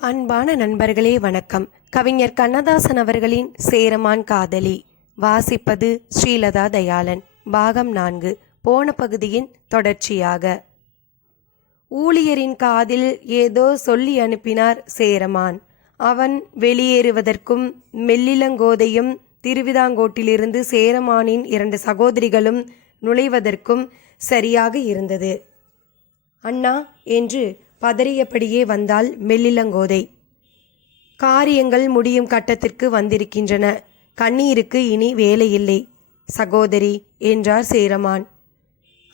அன்பான நண்பர்களே வணக்கம். கவிஞர் கண்ணதாசன் அவர்களின் சேரமான் காதலி. வாசிப்பது ஸ்ரீலதா தயாளன். பாகம் நான்கு. போன பகுதியின் தொடர்ச்சியாக. ஊழியரின் காதில் ஏதோ சொல்லி அனுப்பினார் சேரமான். அவன் வெளியேறுவதற்கும் மெல்லிலங்கோதையும் திருவிதாங்கோட்டிலிருந்து சேரமானின் இரண்டு சகோதரிகளும் நுழைவதற்கும் சரியாக இருந்தது. அண்ணா என்று பதறியபடியே வந்தாள் மெல்லிலங்கோதை. காரியங்கள் முடியும் கட்டத்திற்கு வந்திருக்கின்றன. கண்ணீருக்கு இனி வேலையில்லை. சகோதரி என்றார் சேரமான்.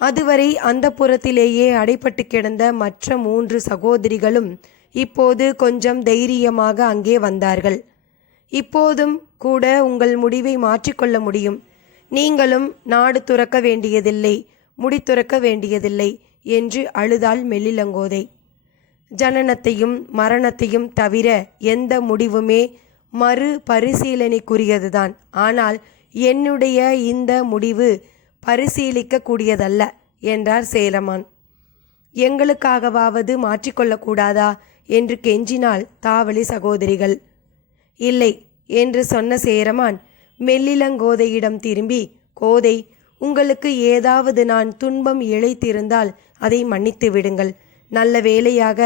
அதுவரை அந்த புறத்திலேயே அடைப்பட்டு கிடந்த மற்ற மூன்று சகோதரிகளும் இப்போது கொஞ்சம் தைரியமாக அங்கே வந்தார்கள். இப்போதும் கூட உங்கள் முடிவை மாற்றிக்கொள்ள முடியும். நீங்களும் நாடு துறக்க வேண்டியதில்லை முடி துறக்க வேண்டியதில்லை என்று அழுதாள் மெல்லிலங்கோதை. ஜனனத்தையும் மரணத்தையும் தவிர எந்த முடிவுமே மறு பரிசீலனைக்குரியதுதான் ஆனால் என்னுடைய இந்த முடிவு பரிசீலிக்கக்கூடியதல்ல என்றார் சேலமான். எங்களுக்காகவாவது மாற்றிக்கொள்ளக்கூடாதா? என்று கெஞ்சினாள் தாவளி சகோதரிகள். இல்லை என்று சொன்ன சேரமான் மெல்லிலங்கோதையிடம் திரும்பி கோதை உங்களுக்கு ஏதாவது நான் துன்பம் இழைத்திருந்தால் அதை மன்னித்து விடுங்கள். நல்ல வேளையாக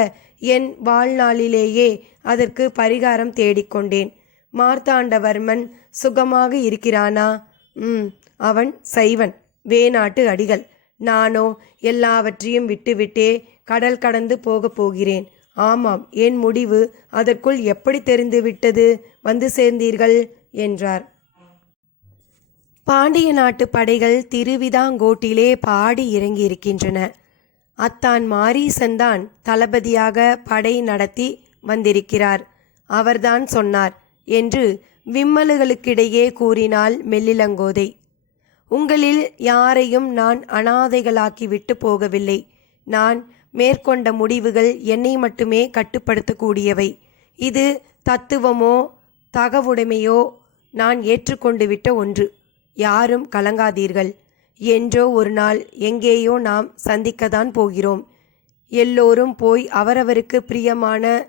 என் வாழ்நாளிலேயே அதற்கு பரிகாரம் தேடிக்கொண்டேன். மார்த்தாண்டவர்மன் சுகமாக இருக்கிறானா? ம் அவன் சைவன் வேநாட்டு அடிகள். நானோ எல்லாவற்றையும் விட்டுவிட்டே கடல் கடந்து போகப் போகிறேன். ஆமாம் என் முடிவு அதற்குள் எப்படி தெரிந்துவிட்டது வந்து சேர்ந்தீர்கள்? என்றார். பாண்டிய நாட்டு படைகள் திருவிதாங்கோட்டிலே பாடி இறங்கியிருக்கின்றன. அத்தான் மாரீசன்தான் தளபதியாக படை நடத்தி வந்திருக்கிறார். அவர்தான் சொன்னார் என்று விம்மலுகளுக்கிடையே கூறினாள் மெல்லிலங்கோதை. உங்களில் யாரையும் நான் அனாதைகளாக்கி விட்டு போகவில்லை. நான் மேற்கொண்ட முடிவுகள் என்னை மட்டுமே கட்டுப்படுத்தக்கூடியவை. இது தத்துவமோ தகவுடைமையோ நான் ஏற்றுக்கொண்டு விட்ட ஒன்று. யாரும் கலங்காதீர்கள். என்றோ ஒரு நாள் எங்கேயோ நாம் சந்திக்கத்தான் போகிறோம். எல்லோரும் போய் அவரவருக்கு பிரியமான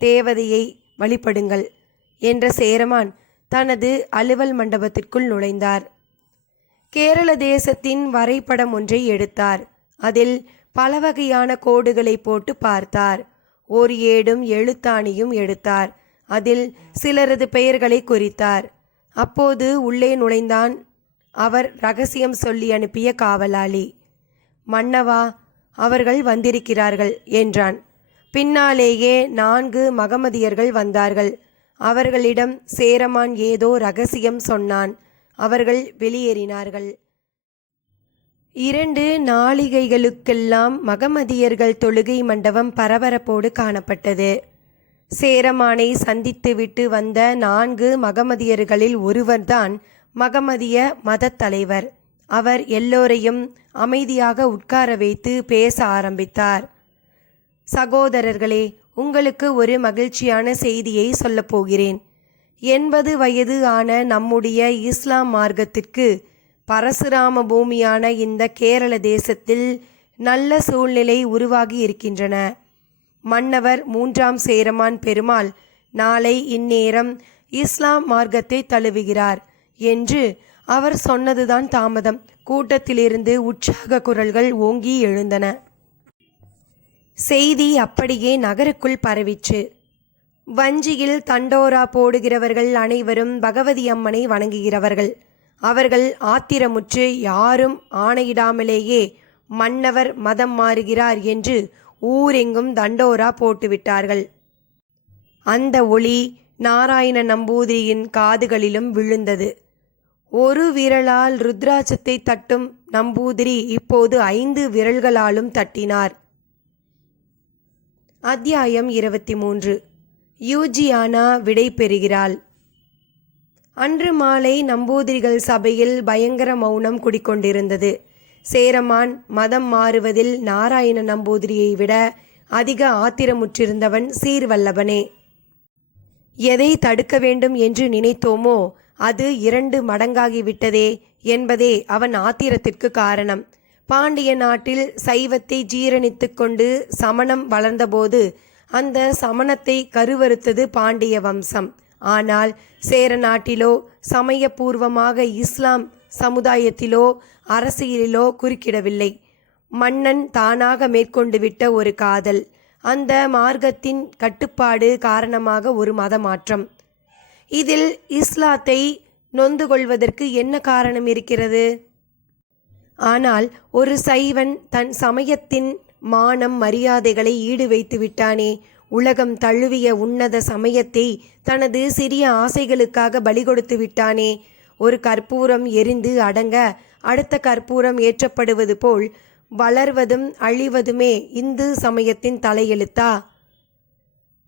தேவதையை வழிபடுங்கள் என்ற சேரமான் தனது அலுவல் மண்டபத்திற்குள் நுழைந்தார். கேரள தேசத்தின் வரைபடம் ஒன்றை எடுத்தார். அதில் பல வகையான கோடுகளை போட்டு பார்த்தார். ஓர் ஏடும் எழுத்தாணியும் எடுத்தார். அதில் சிலரது பெயர்களை குறித்தார். அப்போது உள்ளே நுழைந்தான் அவர் ரகசியம் சொல்லி அனுப்பிய காவலாளி. மன்னவா அவர்கள் வந்திருக்கிறார்கள் என்றான். பின்னாலேயே நான்கு மகமதியர்கள் வந்தார்கள். அவர்களிடம் சேரமான் ஏதோ ரகசியம் சொன்னான். அவர்கள் வெளியேறினார்கள். இரண்டு நாளிகைகளுக்கெல்லாம் மகமதியர்கள் தொழுகை மண்டபம் பரபரப்போடு காணப்பட்டது. சேரமானை சந்தித்துவிட்டு வந்த நான்கு மகமதியர்களில் ஒருவர்தான் மகமதிய மதத் தலைவர். அவர் எல்லோரையும் அமைதியாக உட்கார வைத்து பேச ஆரம்பித்தார். சகோதரர்களே உங்களுக்கு ஒரு மகிழ்ச்சியான செய்தியை சொல்லப்போகிறேன் எண்பது வயது ஆன நம்முடைய இஸ்லாம் மார்க்கத்திற்கு பரசுராம பூமியான இந்த கேரள தேசத்தில் நல்ல சூழ்நிலை உருவாகி இருக்கின்றன. மன்னவர் மூன்றாம் சேரமான் பெருமாள் நாளை இந்நேரம் இஸ்லாம் மார்க்கத்தை தழுவுகிறார். என்று அவர் சொன்னதுதான் தாமதம். கூட்டத்திலிருந்து உற்சாக குரல்கள் ஓங்கி எழுந்தன. செய்தி அப்படியே நகருக்குள் பரவிச்சு வஞ்சியில் தண்டோரா போடுகிறவர்கள் அனைவரும் பகவதி அம்மனை வணங்குகிறவர்கள். அவர்கள் ஆத்திரமுற்று யாரும் ஆணையிடாமலேயே மன்னவர் மதம் மாறுகிறார் என்று ஊரெங்கும் தண்டோரா போட்டுவிட்டார்கள். அந்த ஒளி நாராயண நம்பூதிரியின் காதுகளிலும் விழுந்தது. ஒரு விரலால் ருத்ராட்சத்தை தட்டும் நம்பூதிரி இப்போது ஐந்து விரல்களாலும் தட்டினார். அத்தியாயம் இருபத்தி மூன்று யூஜியானா விடை பெறுகிறாள். அன்று மாலை நம்பூதிரிகள் சபையில் பயங்கர மௌனம் குடிக்கொண்டிருந்தது. சேரமான் மதம் மாறுவதில் நாராயண நம்பூதிரியை விட அதிக ஆத்திரமுற்றிருந்தவன் சீர்வல்லவனே எதை தடுக்க வேண்டும் என்று நினைத்தோமோ அது இரண்டு மடங்காகிவிட்டதே என்பதே அவன் ஆத்திரத்திற்கு காரணம். பாண்டிய நாட்டில் சைவத்தை ஜீரணித்து கொண்டு சமணம் வளர்ந்தபோது அந்த சமணத்தை கருவறுத்தது பாண்டிய வம்சம். ஆனால் சேர நாட்டிலோ சமயபூர்வமாக இஸ்லாம் சமுதாயத்திலோ அரசியலிலோ குறுக்கிடவில்லை. மன்னன் தானாக மேற்கொண்டு விட்ட ஒரு காதல். அந்த மார்க்கத்தின் கட்டுப்பாடு காரணமாக ஒரு மதமாற்றம். இதில் இஸ்லாத்தை நொந்து கொள்வதற்கு என்ன காரணம் இருக்கிறது? ஆனால் ஒரு சைவன் தன் சமயத்தின் மானம் மரியாதைகளை ஈடு வைத்து விட்டானே உலகம் தழுவிய உன்னத சமயத்தை தனது சிறிய ஆசைகளுக்காக பலி கொடுத்து விட்டானே ஒரு கற்பூரம் எரிந்து அடங்க அடுத்த கற்பூரம் ஏற்றப்படுவது போல் வளர்வதும் அழிவதுமே இந்து சமயத்தின் தலையெழுத்தா?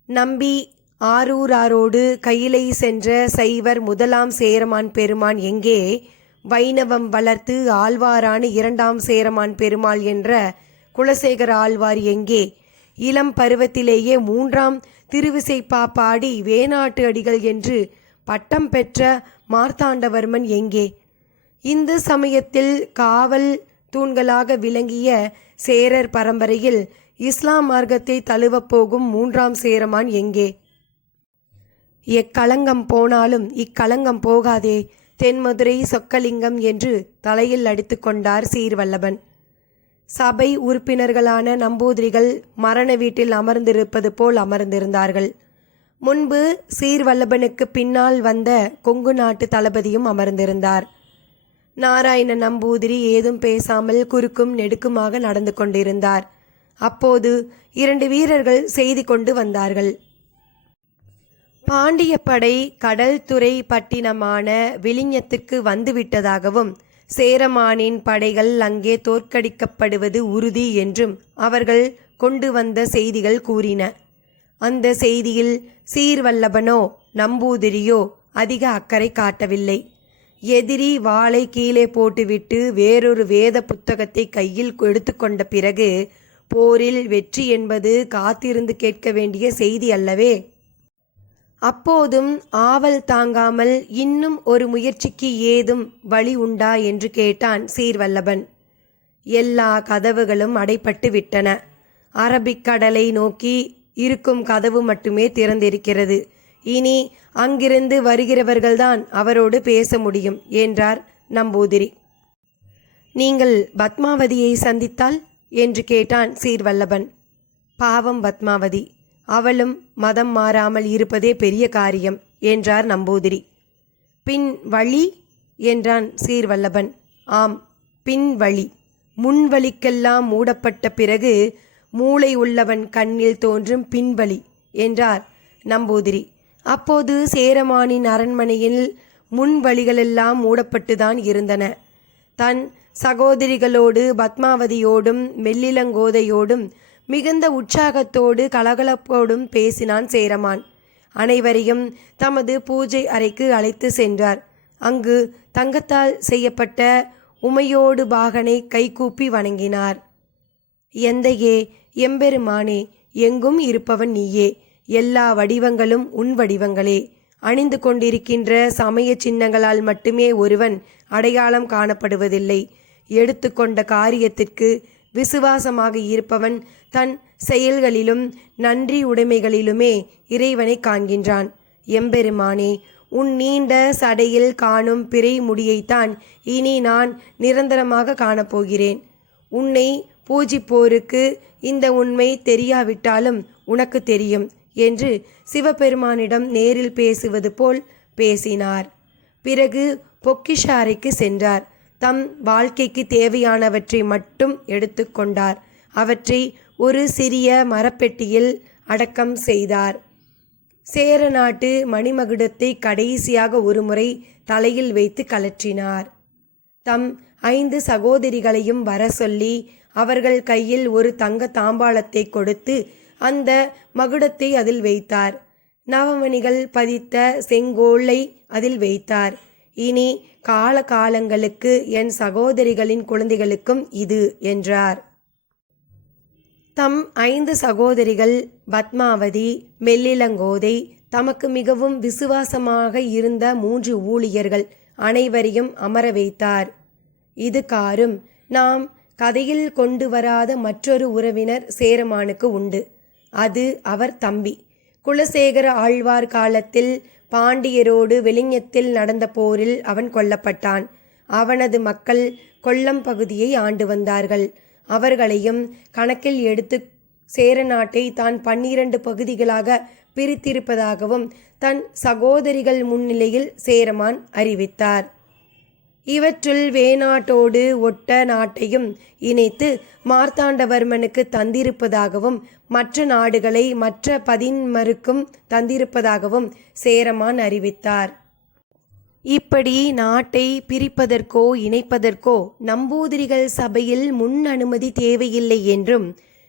நம்பி ஆரூராரோடு கையிலை சென்ற சைவர் முதலாம் சேரமான் பெருமான் எங்கே? வைணவம் வளர்த்து ஆழ்வாரான இரண்டாம் சேரமான் பெருமாள் என்ற குலசேகர ஆழ்வார் எங்கே? இளம் பருவத்திலேயே மூன்றாம் திருவிசைப்பா பாடி வேணாட்டு அடிகள் என்று பட்டம் பெற்ற மார்த்தாண்டவர்மன் எங்கே? இந்து சமயத்தில் காவல் தூண்களாக விளங்கிய சேரர் பரம்பரையில் இஸ்லாம் மார்க்கத்தை தழுவப் போகும் மூன்றாம் சேரமான் எங்கே? எக்களங்கம் போனாலும் இக்களங்கம் போகாதே தென்மதுரை சொக்கலிங்கம் என்று தலையில் அடித்து கொண்டார் சீர்வல்லபன். சபை உறுப்பினர்களான நம்பூதிரிகள் மரண வீட்டில் அமர்ந்திருப்பது போல் அமர்ந்திருந்தார்கள். முன்பு சீர்வல்லபனுக்கு பின்னால் வந்த கொங்கு நாட்டு தளபதியும் அமர்ந்திருந்தார். நாராயண நம்பூதிரி ஏதும் பேசாமல் குறுக்கும் நெடுக்குமாக நடந்து கொண்டிருந்தார். அப்போது இரண்டு வீரர்கள் செய்தி கொண்டு வந்தார்கள். பாண்டிய படை கடல்துறை பட்டினமான விழிஞத்துக்கு வந்துவிட்டதாகவும் சேரமானின் படைகள் அங்கே தோற்கடிக்கப்படுவது உறுதி என்றும் அவர்கள் கொண்டு வந்த செய்திகள் கூறின. அந்த செய்தியில் சீர்வல்லபனோ நம்பூதிரியோ அதிக அக்கறை காட்டவில்லை. எதிரி வாளை கீழே போட்டுவிட்டு வேறொரு வேத புத்தகத்தை கையில் எடுத்துக்கொண்ட பிறகு போரில் வெற்றி என்பது காத்திருந்து கேட்க வேண்டிய செய்தி அல்லவே. அப்போதும் ஆவல் தாங்காமல் இன்னும் ஒரு முயற்சிக்கு ஏதும் வழி உண்டா என்று கேட்டான் சீர்வல்லபன். எல்லா கதவுகளும் அடைப்பட்டு விட்டன. அரபிக்கடலை நோக்கி இருக்கும் கதவு மட்டுமே திறந்திருக்கிறது. இனி அங்கிருந்து வருகிறவர்கள்தான் அவரோடு பேச முடியும் என்றார் நம்பூதிரி. நீங்கள் பத்மாவதியை சந்தித்தால்? என்று கேட்டான் சீர்வல்லபன். பாவம் பத்மாவதி. அவளும் மதம் மாறாமல் இருப்பதே பெரிய காரியம் என்றார் நம்பூதிரி. பின் வழி என்றான் சீர்வல்லபன். ஆம் பின் வழி. முன்வழிக்கெல்லாம் மூடப்பட்ட பிறகு மூளை உள்ளவன் கண்ணில் தோன்றும் பின்வழி என்றார் நம்பூதிரி. அப்போது சேரமானின் அரண்மனையில் முன்வழிகளெல்லாம் மூடப்பட்டுதான் இருந்தன. தன் சகோதரிகளோடு பத்மாவதியோடும் மெல்லிலங்கோதையோடும் மிகுந்த உற்சாகத்தோடு கலகலப்போடும் பேசினான் சேரமான். அனைவரையும் தமது பூஜை அறைக்கு அழைத்து சென்றார். அங்கு தங்கத்தால் செய்யப்பட்ட உமையோடு பாகனை கைகூப்பி வணங்கினார். எந்தையே எம்பெருமானே எங்கும் இருப்பவன் நீயே எல்லா வடிவங்களும் உன் வடிவங்களே. அணிந்து கொண்டிருக்கின்ற சமய சின்னங்களால் மட்டுமே ஒருவன் அடையாளம் காணப்படுவதில்லை. எடுத்துக்கொண்ட காரியத்திற்கு விசுவாசமாக இருப்பவன் தன் செயல்களிலும் நன்றி உடைமைகளிலுமே இறைவனை காண்கின்றான். எம்பெருமானே உன் நீண்ட சடையில் காணும் பிறை முடியைத்தான் இனி நான் நிரந்தரமாக காணப்போகிறேன். உன்னை பூஜிப்போருக்கு இந்த உண்மை தெரியாவிட்டாலும் உனக்கு தெரியும் என்று சிவபெருமானிடம் நேரில் பேசுவது போல் பேசினார். பிறகு பொக்கிஷ அறைக்கு சென்றார். தம் வாழ்க்கைக்கு தேவையானவற்றை மட்டும் எடுத்துக்கொண்டார் அவற்றை ஒரு சிறிய மரப்பெட்டியில் அடக்கம் செய்தார். சேர நாட்டு மணிமகுடத்தை கடைசியாக ஒருமுறை தலையில் வைத்து கலற்றினார் தம் ஐந்து சகோதரிகளையும் வர சொல்லி அவர்கள் கையில் ஒரு தங்க தாம்பாளத்தை கொடுத்து அந்த மகுடத்தை அதில் வைத்தார். நவமணிகள் பதித்த செங்கோலை அதில் வைத்தார். இனி கால காலங்களுக்கு என் சகோதரிகளின் குழந்தைகளுக்கும் இது என்றார். தம் ஐந்து சகோதரிகள் பத்மாவதி மெல்லிலங்கோதை தமக்கு மிகவும் விசுவாசமாக இருந்த மூன்று ஊழியர்கள் அனைவரையும் அமர வைத்தார். இது காரும் நாம் கதையில் கொண்டு வராத மற்றொரு உறவினர் சேரமானுக்கு உண்டு. அது அவர் தம்பி. குலசேகர ஆழ்வார் காலத்தில் பாண்டியரோடு வெளிஞத்தில் நடந்த போரில் அவன் கொல்லப்பட்டான். அவனது மக்கள் கொல்லம் பகுதியை ஆண்டு வந்தார்கள். அவர்களையும் கணக்கில் எடுத்து சேர நாட்டை தான் பன்னிரண்டு பகுதிகளாக பிரித்திருப்பதாகவும் தன் சகோதரிகள் முன்னிலையில் சேரமான் அறிவித்தார். இவற்றுள் வேணாட்டோடு ஒட்ட நாட்டையும் இணைத்து மார்த்தாண்டவர்மனுக்கு தந்திருப்பதாகவும் மற்ற நாடுகளை மற்ற பதின்மருக்கும் தந்திருப்பதாகவும் சேரமான் அறிவித்தார். இப்படி நாட்டை பிரிப்பதற்கோ இணைப்பதற்கோ நம்பூதிரிகள் சபையில் முன் அனுமதி தேவையில்லை என்றும்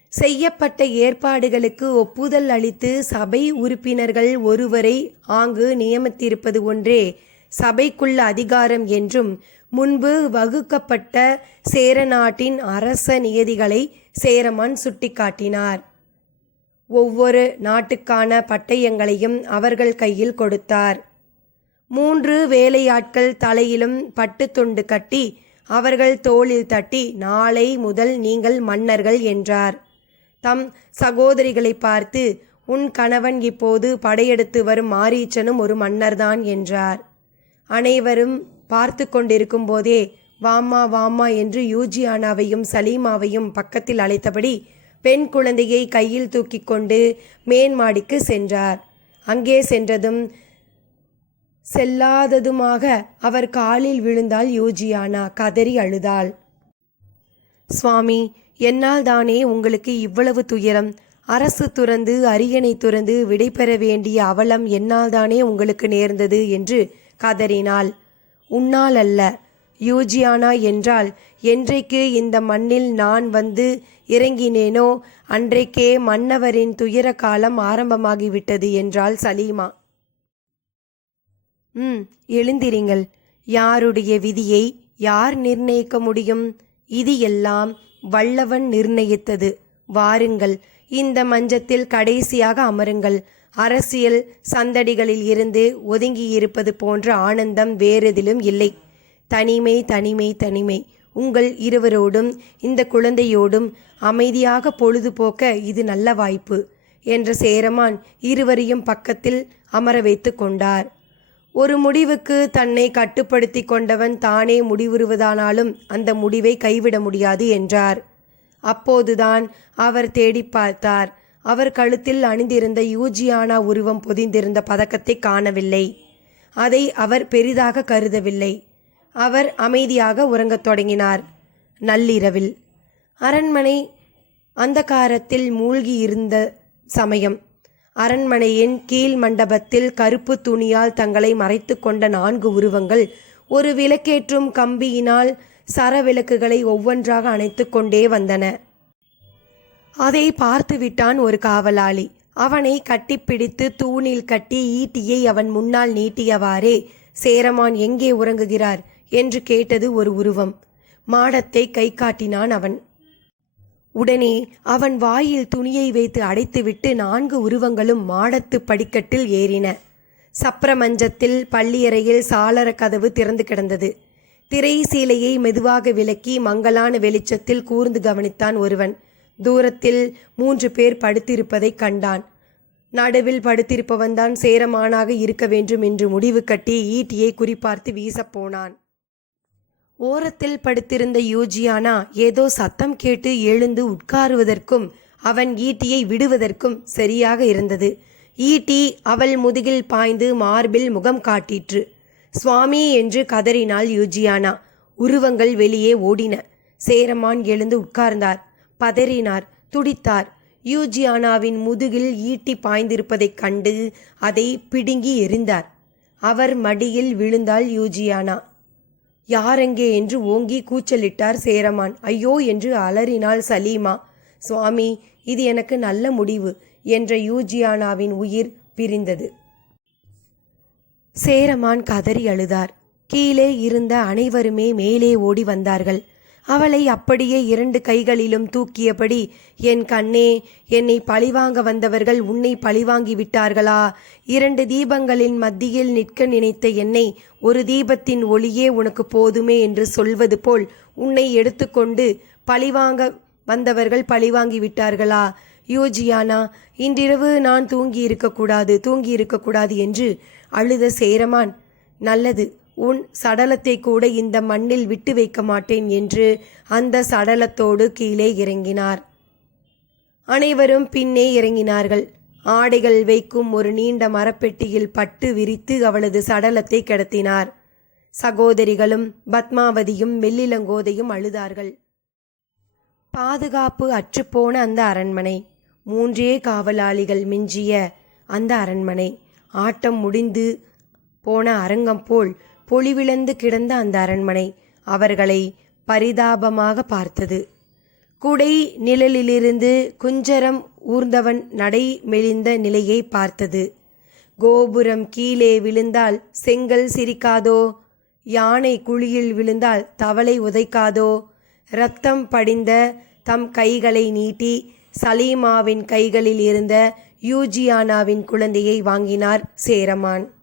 செய்யப்பட்ட ஏற்பாடுகளுக்கு ஒப்புதல் அளித்து சபை உறுப்பினர்கள் ஒருவரை ஆங்கு நியமித்திருப்பது ஒன்றே சபைக்குள்ள அதிகாரம் என்றும் முன்பு வகுக்கப்பட்ட சேர நாட்டின் அரச நியதிகளை சேரமான் சுட்டிக்காட்டினார். ஒவ்வொரு நாட்டுக்கான பட்டயங்களையும் அவர்கள் கையில் கொடுத்தார். மூன்று வேலையாட்கள் தலையிலும் பட்டுத் துண்டு கட்டி அவர்கள் தோளில் தட்டி நாளை முதல் நீங்கள் மன்னர்கள் என்றார். தம் சகோதரிகளை பார்த்து உன் கணவன் இப்போது படையெடுத்து வரும் மாரீச்சனும் ஒரு மன்னர்தான் என்றார். அனைவரும் பார்த்து கொண்டிருக்கும் போதே வாமா வாமா என்று யூஜியானாவையும் சலீமாவையும் பக்கத்தில் அழைத்தபடி பெண் குழந்தையை கையில் தூக்கி கொண்டு மேன்மாடிக்கு சென்றார். அங்கே சென்றதும் செல்லாததுமாக அவர் காலில் விழுந்தாள் யூஜியானா கதறி அழுதாள். சுவாமி என்னால் தானே உங்களுக்கு இவ்வளவு துயரம். அரசு துறந்து அரியணை துறந்து விடைபெற வேண்டிய அவலம் என்னால் தானே உங்களுக்கு நேர்ந்தது என்று கதறினாள். உன்னால் அல்ல. யூஜியானா என்றால் என்றைக்கு இந்த மண்ணில் நான் வந்து இறங்கினேனோ அன்றைக்கே மன்னவரின் துயர காலம் ஆரம்பமாகிவிட்டது என்றாள் சலீமா. ம் எழுந்திரிங்கள். யாருடைய விதியை யார் நிர்ணயிக்க முடியும்? இது எல்லாம் வல்லவன் நிர்ணயித்தது. வாருங்கள் இந்த மஞ்சத்தில் கடைசியாக அமருங்கள். அரசியல் சந்தடிகளில் இருந்து ஒதுங்கியிருப்பது போன்ற ஆனந்தம் வேறெதிலும் இல்லை. தனிமை தனிமை தனிமை. உங்கள் இருவரோடும் இந்த குழந்தையோடும் அமைதியாக பொழுதுபோக்க இது நல்ல வாய்ப்பு என்ற சேரமான் இருவரையும் பக்கத்தில் அமர வைத்து கொண்டார். ஒரு முடிவுக்கு தன்னை கட்டுப்படுத்தி கொண்டவன் தானே முடிவுறுவதானாலும் அந்த முடிவை கைவிட முடியாது என்றார். அப்போதுதான் அவர் தேடி பார்த்தார். அவர் கழுத்தில் அணிந்திருந்த யூஜியானா உருவம் பொதிந்திருந்த பதக்கத்தை காணவில்லை. அதை அவர் பெரிதாக கருதவில்லை. அவர் அமைதியாக உறங்கத் தொடங்கினார். நள்ளிரவில். அரண்மனை அந்தகாரத்தில் மூழ்கி இருந்த சமயம். அரண்மனையின் கீழ் மண்டபத்தில் கருப்பு துணியால் தங்களை மறைத்து கொண்ட நான்கு உருவங்கள் ஒரு விளக்கேற்றும் கம்பியினால் சரவிளக்குகளை ஒவ்வொன்றாக அணைத்து கொண்டே வந்தன. அதை பார்த்துவிட்டான் ஒரு காவலாளி. அவனை கட்டிப்பிடித்து தூணில் கட்டி ஈட்டியை அவன் முன்னால் நீட்டியவாறே சேரமான் எங்கே உறங்குகிறார்? என்று கேட்டது ஒரு உருவம். மாடத்தை கை காட்டினான் அவன். உடனே அவன் வாயில் துணியை வைத்து அடைத்துவிட்டு நான்கு உருவங்களும் மாடத்து படிக்கட்டில் ஏறின. சப்ரமஞ்சத்தில் பள்ளியறையில் சாளர கதவு திறந்து கிடந்தது. திரை சீலையை மெதுவாக விலக்கி மங்கலான வெளிச்சத்தில் கூர்ந்து கவனித்தான் ஒருவன். தூரத்தில் மூன்று பேர் படுத்திருப்பதைக் கண்டான். நடுவில் படுத்திருப்பவன்தான் சேரமானாக இருக்க வேண்டும் என்று முடிவு கட்டி ஈட்டியை குறிப்பார்த்து வீசப் போனான். ஓரத்தில் படுத்திருந்த யூஜியானா ஏதோ சத்தம் கேட்டு எழுந்து உட்காருவதற்கும் அவன் ஈட்டியை விடுவதற்கும் சரியாக இருந்தது. ஈட்டி அவள் முதுகில் பாய்ந்து மார்பில் முகம் காட்டிற்று. சுவாமி என்று கதறினாள் யூஜியானா உருவங்கள் வெளியே ஓடின. சேரமான் எழுந்து உட்கார்ந்தார். பதறினார் துடித்தார். யூஜியானாவின் முதுகில் ஈட்டி பாய்ந்திருப்பதைக் கண்டு அதை பிடுங்கி எறிந்தார். அவர் மடியில் விழுந்தாள் யூஜியானா யாரெங்கே என்று ஓங்கி கூச்சலிட்டார் சேரமான். ஐயோ என்று அலறினாள் சலீமா. சுவாமி இது எனக்கு நல்ல முடிவு என்ற யூஜியானாவின் உயிர் பிரிந்தது. சேரமான் கதறி அழுதார். கீழே இருந்த அனைவருமே மேலே ஓடி வந்தார்கள். அவளை அப்படியே இரண்டு கைகளிலும் தூக்கியபடி என் கண்ணே என்னை பழிவாங்க வந்தவர்கள் உன்னை பழிவாங்கி விட்டார்களா? இரண்டு தீபங்களின் மத்தியில் நிற்க நினைத்த என்னை ஒரு தீபத்தின் ஒளியே உனக்கு போதுமே என்று சொல்வது போல் உன்னை எடுத்துக்கொண்டு பழிவாங்க வந்தவர்கள் பழிவாங்கி விட்டார்களா? யோஜியானா இன்றிரவு நான் தூங்கி இருக்கக்கூடாது தூங்கி இருக்கக்கூடாது என்று அழுத சேரமான். நல்லது உன் சடலத்தை கூட இந்த மண்ணில் விட்டு வைக்க மாட்டேன் என்று அந்த சடலத்தோடு கீழே இறங்கினார். அனைவரும் பின்னே இறங்கினார்கள். ஆடைகள் வைக்கும் ஒரு நீண்ட மரப்பெட்டியில் பட்டு விரித்து அவளது சடலத்தை கிடத்தினார். சகோதரிகளும் பத்மாவதியும் மெல்லிலங்கோதையும் அழுதார்கள். பாதுகாப்பு அற்றுப்போன அந்த அரண்மனை மூன்றே காவலாளிகள் மிஞ்சிய அந்த அரண்மனை ஆட்டம் முடிந்து போன அரங்கம் போல் பொலிவிழந்து கிடந்த அந்த அரண்மனை அவர்களை பரிதாபமாக பார்த்தது. குடை நிழலிலிருந்து குஞ்சரம் ஊர்ந்தவன் நடை மெலிந்த நிலையை பார்த்தது. கோபுரம் கீழே விழுந்தால் செங்கல் சிரிக்காதோ? யானை குழியில் விழுந்தால் தவளை உதைக்காதோ? ரத்தம் படிந்த தம் கைகளை நீட்டி சலீமாவின் கைகளில் இருந்த யூஜியானாவின் குழந்தையை வாங்கினார் சேரமான்.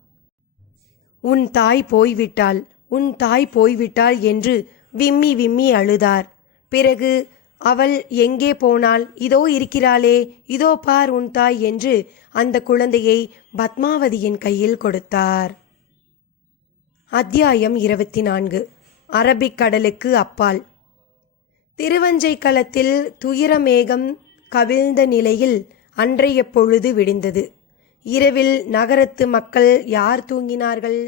உன் தாய் போய்விட்டாள் உன் தாய் போய்விட்டாள் என்று விம்மி விம்மி அழுதார். பிறகு அவள் எங்கே போனாள்? இதோ இருக்கிறாளே இதோ பார் உன் தாய் என்று அந்த குழந்தையை பத்மாவதியின் கையில் கொடுத்தார். அத்தியாயம் இருபத்தி நான்கு அரபிக்கடலுக்கு அப்பால். திருவஞ்சைக்களத்தில் துயரமேகம் கவிழ்ந்த நிலையில் அன்றைய பொழுது விடிந்தது. இரவில் நகரத்து மக்கள் யார் தூங்கினார்கள்?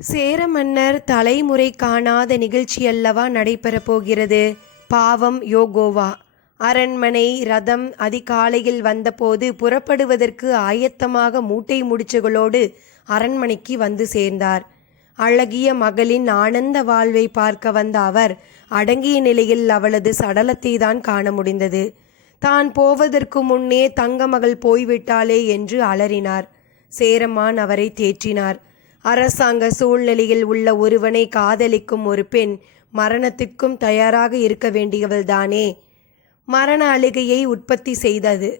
சேர மன்னர் தலைமுறை காணாத நிகழ்ச்சியல்லவா நடைபெறப் போகிறது? பாவம் யோகோவா. அரண்மனை ரதம் அதிகாலையில் வந்தபோது புறப்படுவதற்கு ஆயத்தமாக மூட்டை முடிச்சுகளோடு அரண்மனைக்கு வந்து சேர்ந்தார். அழகிய மகளின் ஆனந்த வாழ்வை பார்க்க வந்த அவர் அடங்கிய நிலையில் அவளது சடலத்தை தான் காண முடிந்தது. தான் போவதற்கு முன்னே தங்கமகள் போய்விட்டாளே என்று அலறினார். சேரமான் அவரை தேற்றினார். அரசாங்க சூழ்நிலையில் உள்ள ஒருவனை காதலிக்கும் ஒரு பெண் மரணத்திற்கும் தயாராக இருக்க வேண்டியவள்தானே மரண அழுகையை உற்பத்தி செய்தது.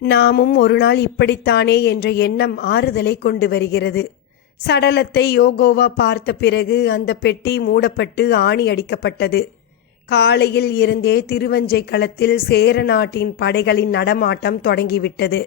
நாமும் ஒரு நாள் இப்படித்தானே என்ற எண்ணம் ஆறுதலை கொண்டு வருகிறது. சடலத்தை யோகோவா பார்த்த பிறகு அந்த பெட்டி மூடப்பட்டு ஆணி அடிக்கப்பட்டது. காலையில் இருந்தே திருவஞ்சை களத்தில் சேர நாட்டின் படைகளின் நடமாட்டம் தொடங்கிவிட்டது.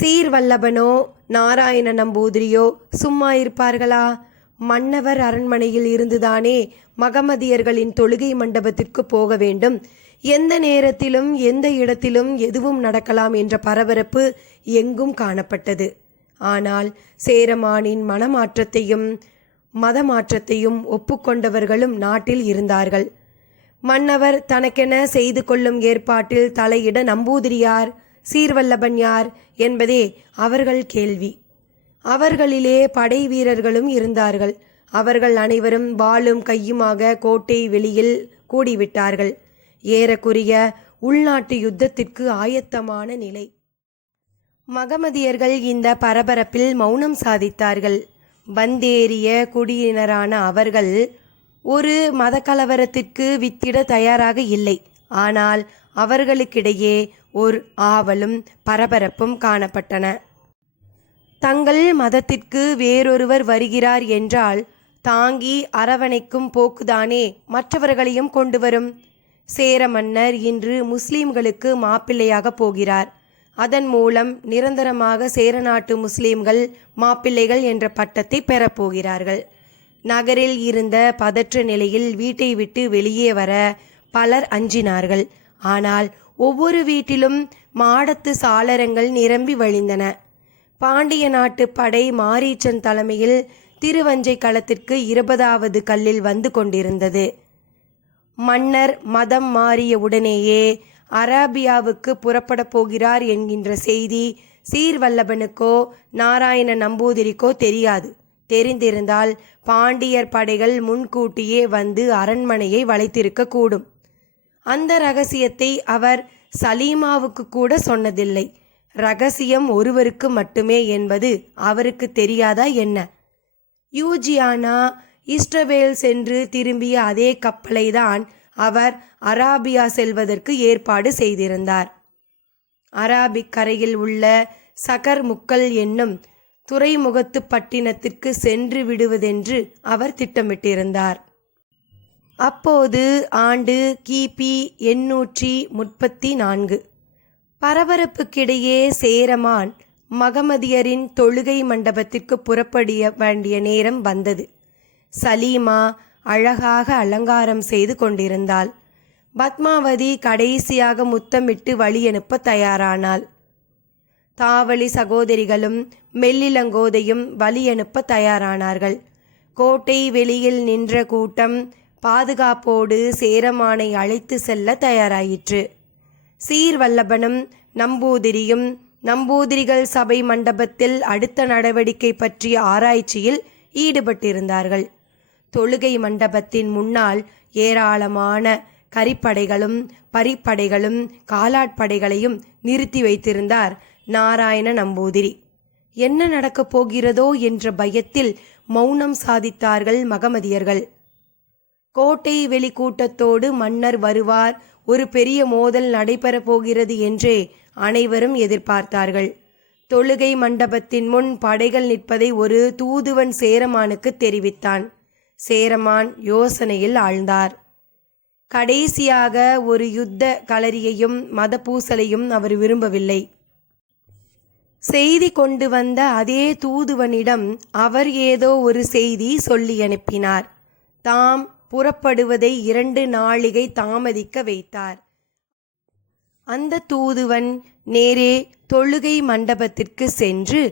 சீர்வல்லபனோ நாராயண நம்பூதிரியோ சும்மா இருப்பார்களா? மன்னவர் அரண்மனையில் இருந்துதானே மகமதியர்களின் தொழுகை மண்டபத்திற்கு போக வேண்டும். எந்த நேரத்திலும் எந்த இடத்திலும் எதுவும் நடக்கலாம் என்ற பரபரப்பு எங்கும் காணப்பட்டது. ஆனால் சேரமானின் மனமாற்றத்தையும் மதமாற்றத்தையும் ஒப்புக்கொண்டவர்களும் நாட்டில் இருந்தார்கள். மன்னவர் தனக்கென செய்து கொள்ளும் ஏற்பாட்டில் தலையிட நம்பூதிரியார் சீர்வல்லபன் யார் என்பதே அவர்கள் கேள்வி. அவர்களிலே படை வீரர்களும் இருந்தார்கள். அவர்கள் அனைவரும் வாளும் கையுமாக கோட்டை வெளியில் கூடிவிட்டார்கள். ஏறக்குறைய உள்நாட்டு யுத்தத்திற்கு ஆயத்தமான நிலை. மகமதியர்கள் இந்த பரபரப்பில் மௌனம் சாதித்தார்கள். வந்தேறிய குடியினரான அவர்கள் ஒரு மத கலவரத்திற்கு வித்திட தயாராக இல்லை. ஆனால் அவர்களுக்கிடையே ஒரு ஆவலும் பரபரப்பும் காணப்பட்டன. தங்கள் மதத்திற்கு வேறொருவர் வருகிறார் என்றால் தாங்கி அரவணைக்கும் போக்குதானே மற்றவர்களையும் கொண்டு வரும். சேர மன்னர் இன்று முஸ்லிம்களுக்கு மாப்பிள்ளையாக போகிறார். அதன் மூலம் நிரந்தரமாக சேரநாட்டு முஸ்லீம்கள் மாப்பிள்ளைகள் என்ற பட்டத்தை பெறப்போகிறார்கள் நகரில் இருந்த பதற்ற நிலையில் வீட்டை விட்டு வெளியே வர பலர் அஞ்சினார்கள். ஆனால் ஒவ்வொரு வீட்டிலும் மாடத்து சாளரங்கள் நிரம்பி வழிந்தன. பாண்டிய நாட்டு படை மாரீச்சன் தலைமையில் திருவஞ்சை களத்திற்கு இருபதாவது கல்லில் வந்து கொண்டிருந்தது. மன்னர் மதம் மாறிய உடனேயே அராபியாவுக்கு புறப்பட போகிறார் என்கின்ற செய்தி சீர்வல்லபனுக்கோ நாராயண நம்பூதிரிக்கோ தெரியாது. தெரிந்திருந்தால் பாண்டியர் படைகள் முன்கூட்டியே வந்து அரண்மனையை வளைத்திருக்க கூடும். அந்த ரகசியத்தை அவர் சலீமாவுக்கு கூட சொன்னதில்லை. ரகசியம் ஒருவருக்கு மட்டுமே என்பது அவருக்கு தெரியாதா என்ன? யூஜியானா இஸ்ரவேல் சென்று திரும்பிய அதே கப்பலை தான் அவர் அராபியா செல்வதற்கு ஏற்பாடு செய்திருந்தார். அராபிக் கரையில் உள்ள சகர் முக்கல் என்னும் துறைமுகத்து பட்டினத்திற்கு சென்று விடுவதென்று அவர் திட்டமிட்டிருந்தார். அப்போது ஆண்டு கிபி எண்ணூற்றி முப்பத்தி நான்கு. பரபரப்புக்கிடையே சேரமான் மகமதியரின் தொழுகை மண்டபத்திற்கு புறப்படிய வேண்டிய நேரம் வந்தது. சலீமா அழகாக அலங்காரம் செய்து கொண்டிருந்தாள். பத்மாவதி கடைசியாக முத்தமிட்டு வழியனுப்ப தயாரானாள். தாவளி சகோதரிகளும் மெல்லிலங்கோதையும் வழியனுப்ப தயாரானார்கள். கோட்டை வெளியில் நின்ற கூட்டம் பாதுகாப்போடு சேரமானை அழைத்து செல்ல தயாராயிற்று. சீர்வல்லபனும் நம்பூதிரியும் நம்பூதிரிகள் சபை மண்டபத்தில் அடுத்த நடவடிக்கை பற்றிய ஆராய்ச்சியில் ஈடுபட்டிருந்தார்கள். தொழுகை மண்டபத்தின் முன்னால் ஏராளமான கரிப்படைகளும் பரிப்படைகளும் காலாட்படைகளையும் நிறுத்தி வைத்திருந்தார் நாராயண நம்பூதிரி. என்ன நடக்கப் போகிறதோ என்ற பயத்தில் மௌனம் சாதித்தார்கள் மகமதியர்கள். கோட்டை வெளிக்கூட்டத்தோடு மன்னர் வருவார் ஒரு பெரிய மோதல் நடைபெறப் போகிறது என்றே அனைவரும் எதிர்பார்த்தார்கள். தொழுகை மண்டபத்தின் முன் படைகள் நிற்பதை ஒரு தூதுவன் சேரமானுக்கு தெரிவித்தான். சேரமான் யோசனையில் ஆழ்ந்தார். கடைசியாக ஒரு யுத்த களரியையும் மத பூசலையும் அவர் விரும்பவில்லை. செய்தி கொண்டு வந்த அதே தூதுவனிடம் அவர் ஏதோ ஒரு செய்தி சொல்லி அனுப்பினார். தாம் புறப்படுவதை இரண்டு நாளிகை தாமதிக்க வைத்தார். அந்த தூதுவன் நேரே தொழுகை மண்டபத்திற்கு சென்று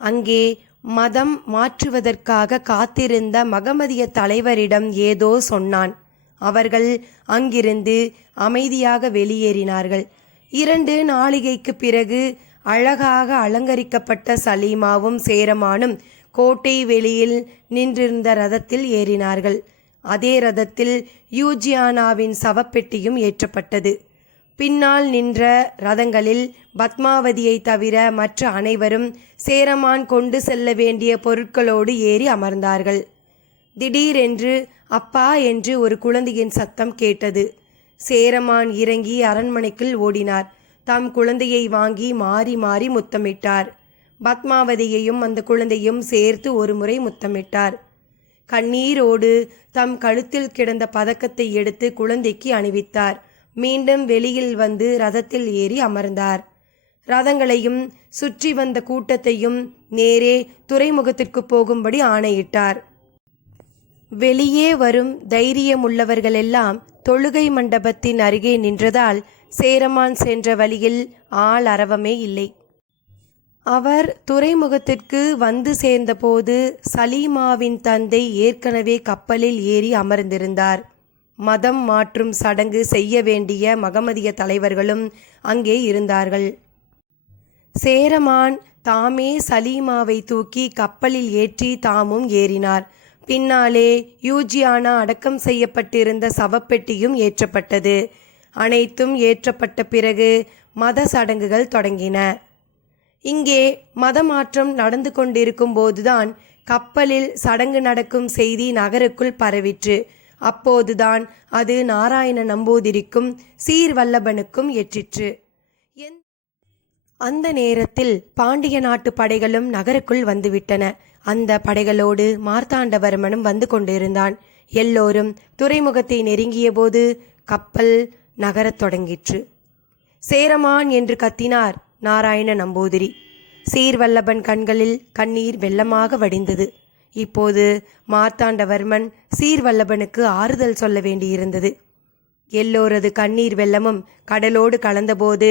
அங்கே மதம் மாற்றுவதற்காக காத்திருந்த மகமதிய தலைவரிடம் ஏதோ சொன்னான். அவர்கள் அங்கிருந்து அமைதியாக வெளியேறினார்கள். இரண்டு நாளிகைக்கு பிறகு அழகாக அலங்கரிக்கப்பட்ட சலீமாவும் சேரமானும் கோட்டை வெளியில் நின்றிருந்த ரதத்தில் ஏறினார்கள். அதே ரதத்தில் யூஜியானாவின் சவப்பெட்டியும் ஏற்றப்பட்டது. பின்னால் நின்ற ரதங்களில் பத்மாவதியை தவிர மற்ற அனைவரும் சேரமான் கொண்டு செல்ல வேண்டிய பொருட்களோடு ஏறி அமர்ந்தார்கள். திடீரென்று அப்பா என்று ஒரு குழந்தையின் சத்தம் கேட்டது. சேரமான் இறங்கி அரண்மனைக்குள் ஓடினார். தம் குழந்தையை வாங்கி மாறி மாறி முத்தமிட்டார். பத்மாவதியையும் அந்த குழந்தையும் சேர்த்து ஒருமுறை முத்தமிட்டார். கண்ணீரோடு தம் கழுத்தில் கிடந்த பதக்கத்தை எடுத்து குழந்தைக்கு அணிவித்தார். மீண்டும் வெளியில் வந்து ரதத்தில் ஏறி அமர்ந்தார். ரதங்களையும் சுற்றி வந்த கூட்டத்தையும் நேரே துறைமுகத்திற்கு போகும்படி ஆணையிட்டார். வெளியே வரும் தைரியமுள்ளவர்களெல்லாம் தொழுகை மண்டபத்தின் அருகே நின்றதால் சேரமான் சென்ற வழியில் ஆள் அரவமே இல்லை. அவர் துறைமுகத்திற்கு வந்து சேர்ந்தபோது சலீமாவின் தந்தை ஏற்கனவே கப்பலில் ஏறி அமர்ந்திருந்தார். மதம் மாற்றும் சடங்கு செய்ய வேண்டிய மகமதிய தலைவர்களும் அங்கே இருந்தார்கள். சேரமான் தாமே சலீமாவை தூக்கி கப்பலில் ஏற்றி தாமும் ஏறினார். பின்னாலே யூஜியானா அடக்கம் செய்யப்பட்டிருந்த சவப்பெட்டியும் ஏற்றப்பட்டது. அனைத்தும் ஏற்றப்பட்ட பிறகு மத சடங்குகள் தொடங்கின. இங்கே மதமாற்றம் நடந்து கொண்டிருக்கும் போதுதான் கப்பலில் சடங்கு நடக்கும் செய்தி நகருக்குள் பரவிற்று. அப்போதுதான் அது நாராயண நம்பூதிரிக்கும் சீர்வல்லபனுக்கும் எற்றிற்று அந்த நேரத்தில் பாண்டிய நாட்டு படைகளும் நகருக்குள் வந்துவிட்டன. அந்த படைகளோடு மார்த்தாண்டவர்மனும் வந்து கொண்டிருந்தான். எல்லோரும் துறைமுகத்தை நெருங்கியபோது கப்பல் நகரத் தொடங்கிற்று. சேரமான் என்று கத்தினார் நாராயண நம்பூதிரி. சீர்வல்லபன் கண்களில் கண்ணீர் வெள்ளமாக வடிந்தது. இப்போது மார்த்தாண்டவர்மன் சீர்வல்லபனுக்கு ஆறுதல் சொல்ல வேண்டியிருந்தது. எல்லோரது கண்ணீர் வெள்ளமும் கடலோடு கலந்தபோது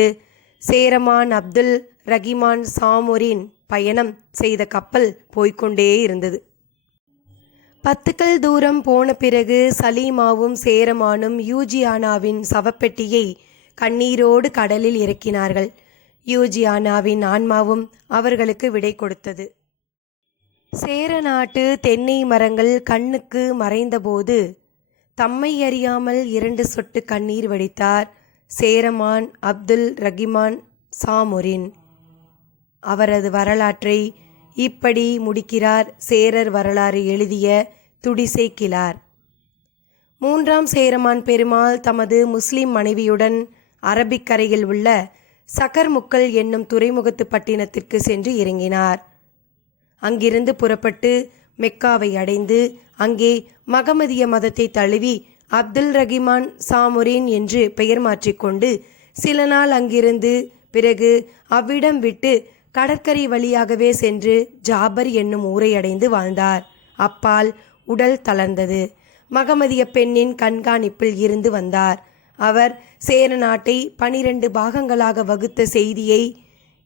சேரமான் அப்துல் ரகிமான் சாமுரின் பயணம் செய்த கப்பல் போய்க்கொண்டே இருந்தது. பத்துக்கள் தூரம் போன பிறகு சலீமாவும் சேரமானும் யூஜியானாவின் சவப்பெட்டியை கண்ணீரோடு கடலில் இறக்கினார்கள். யூஜியானாவின் ஆன்மாவும் அவர்களுக்கு விடை கொடுத்தது. சேர நாட்டு தென்னை மரங்கள் கண்ணுக்கு மறைந்தபோது தம்மை அறியாமல் இரண்டு சொட்டு கண்ணீர் வடித்தார். சேரமான் அப்துல் ரஹிமான் சாமுரின். அவரது வரலாற்றை இப்படி முடிக்கிறார் சேரர் வரலாறு எழுதிய துடிசை கிளார் மூன்றாம் சேரமான் பெருமாள் தமது முஸ்லிம் மனைவியுடன் அரபிக்கரையில் உள்ள சகர்முக்கல் என்னும் துறைமுகத்து பட்டினத்திற்கு சென்று இறங்கினார். அங்கிருந்து புறப்பட்டு மெக்காவை அடைந்து அங்கே மகமதிய மதத்தை தழுவி அப்துல் ரஹிமான் சாமுரீன் என்று பெயர் மாற்றிக்கொண்டு சில நாள் அங்கிருந்து பிறகு அவ்விடம் விட்டு கடற்கரை வழியாகவே சென்று ஜாபர் என்னும் ஊரை அடைந்து வாழ்ந்தார். அப்பால் உடல் தளர்ந்தது. மகமதிய பெண்ணின் கண்காணிப்பில் இருந்து வந்தார். அவர் சேர நாட்டை பனிரெண்டு பாகங்களாக வகுத்த செய்தியை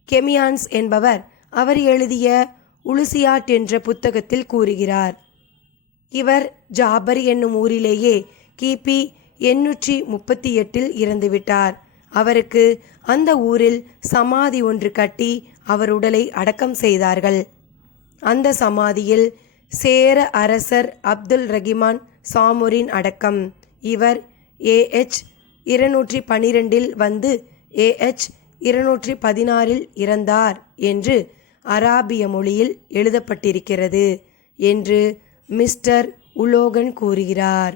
கெமியான்ஸ் என்பவர் அவர் எழுதிய உலுசியாட் என்ற புத்தகத்தில் கூறுகிறார். இவர் ஜாபர் என்னும் ஊரிலேயே கிபி எண்ணூற்றி முப்பத்தி எட்டில் இறந்துவிட்டார். அவருக்கு அந்த ஊரில் சமாதி ஒன்று கட்டி அவர் உடலை அடக்கம் செய்தார்கள். அந்த சமாதியில் சேர அரசர் அப்துல் ரஹிமான் சாமுரின் அடக்கம். இவர் ஏஹெச் இருநூற்றி பனிரெண்டில் வந்து ஏஹெச் இருநூற்றி பதினாறில் இறந்தார் என்று அராபிய மொழியில் எழுதப்பட்டிருக்கிறது என்று மிஸ்டர் உலோகன் கூறுகிறார்.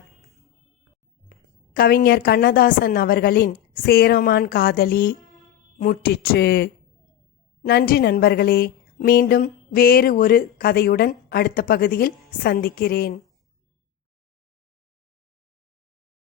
கவிஞர் கண்ணதாசன் அவர்களின் சேரமான் காதலி முற்றிற்று. நன்றி நண்பர்களே மீண்டும் வேறு ஒரு கதையுடன் அடுத்த பகுதியில் சந்திக்கிறேன்.